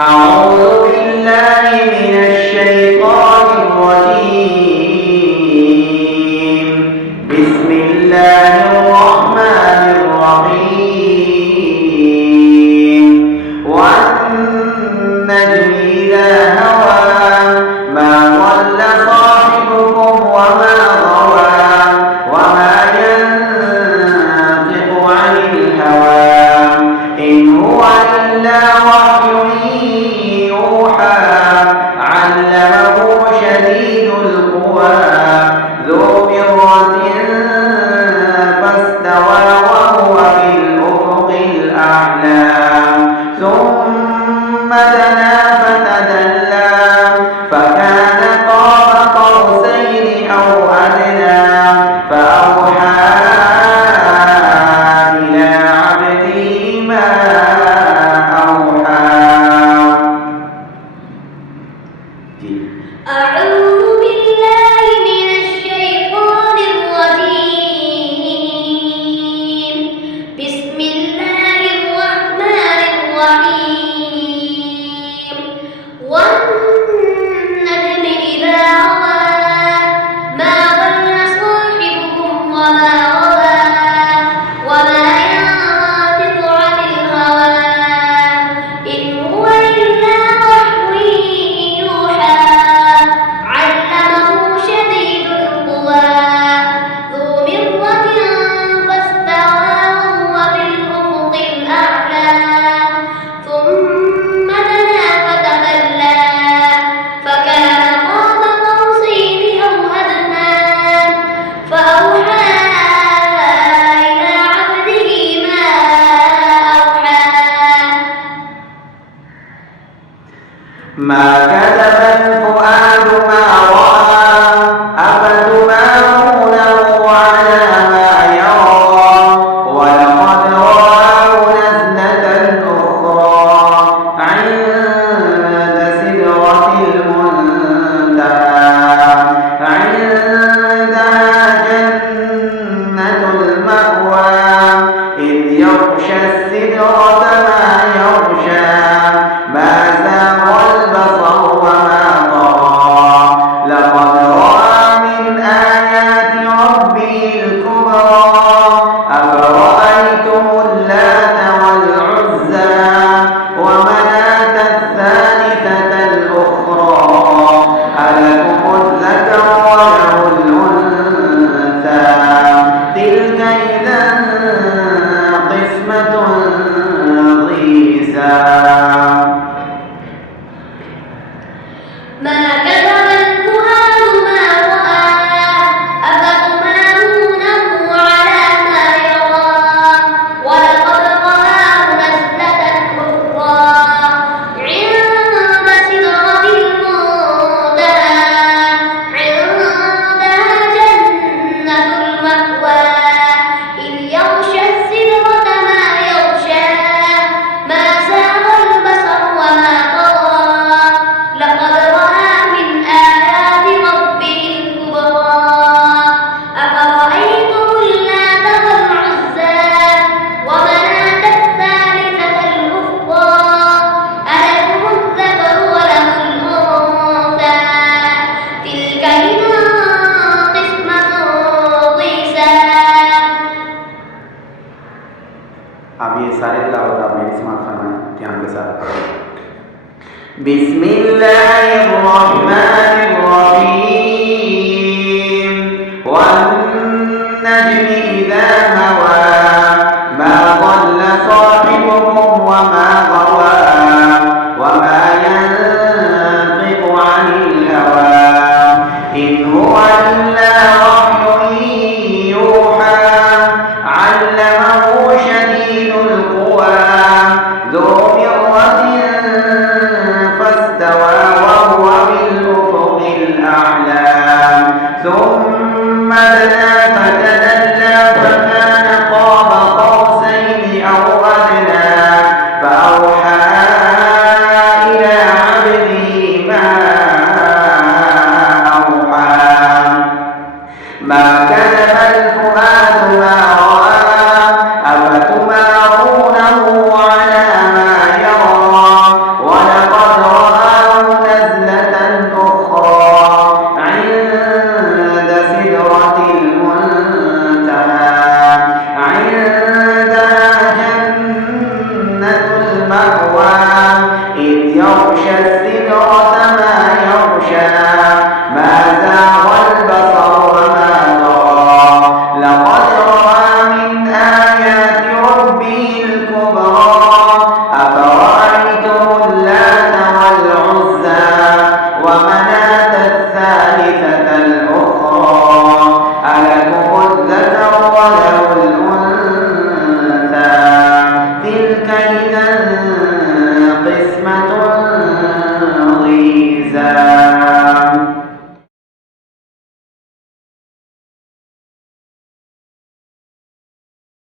أعوذ بالله من الشيطان الرجيم. بسم الله الرحمن الرحيم. والنجم إذا هوى ما ضل صاحبكم وما غوى وما ينطق عن الهوى إن هو إلا وحي يوحى علمه شديد القوى ذو مرة فاستوى وهو بالأفق الأعلى ثم دنا فتدلى فكان قاب قوسين أو أدنى فأوحى إلى عبده ما أعوذ بالله من الشيطان الرجيم. بسم الله الرحمن الرحيم. والنجم إذا هوى ما ضل صاحبكم وما غوى وما ينطق عن الهوى إن هو إلا وحي يوحى علمه شديد القوى ذو مرة فاستوى وهو بالأفق الأعلى ثم دنا فتدلى فكان قاب قوسين أو أدنى فأوحى إلى عبده ما أوحى. ما كذب الفؤاد ما رأى أفتمارونه على ما يرى ولقد رآه نزلة أخرى عند سدرة المنتهى عندها جنة المأوى إذ يغشى السدرة ما يغشى ما زاغ البصر وما طغى لقد رأى من آيات ربه الكبرى أفرأيتم اللات والعزى ومناة الثالثة الأخرى ألكم الذكر وله الأنثى تلك إذا قسمة ضيزى. ما كذب الفؤاد ما رأى أفتمارونه على ما يرى ولقد رآه نزلة أخرى عند سدرة المنتهى عندها جنة المأوى إذ يغشى السدرة ما يغشى ما زاغ البصر وما طغى لقد رأى من آيات ربه الكبرى أفرأيتم اللات والعزى ومناة الثالثة الأخرى ألكم الذكر وله الأنثى تلك إذا قسمة ضيزى. आप ये सारे तिलावत आप मेरी समाप्त फरमाएं ध्यान के साथ। बिस्मिल्लाहिर्रहमानिर्रहीम। والنجم إذا هوى ما ضل صاحبكم وما غوى وما ينطق عن الهوى إن هو إلا وحي يوحى علمه شديد القوى ذو مرة فاستوى وهو مناة الثالثة الأخرى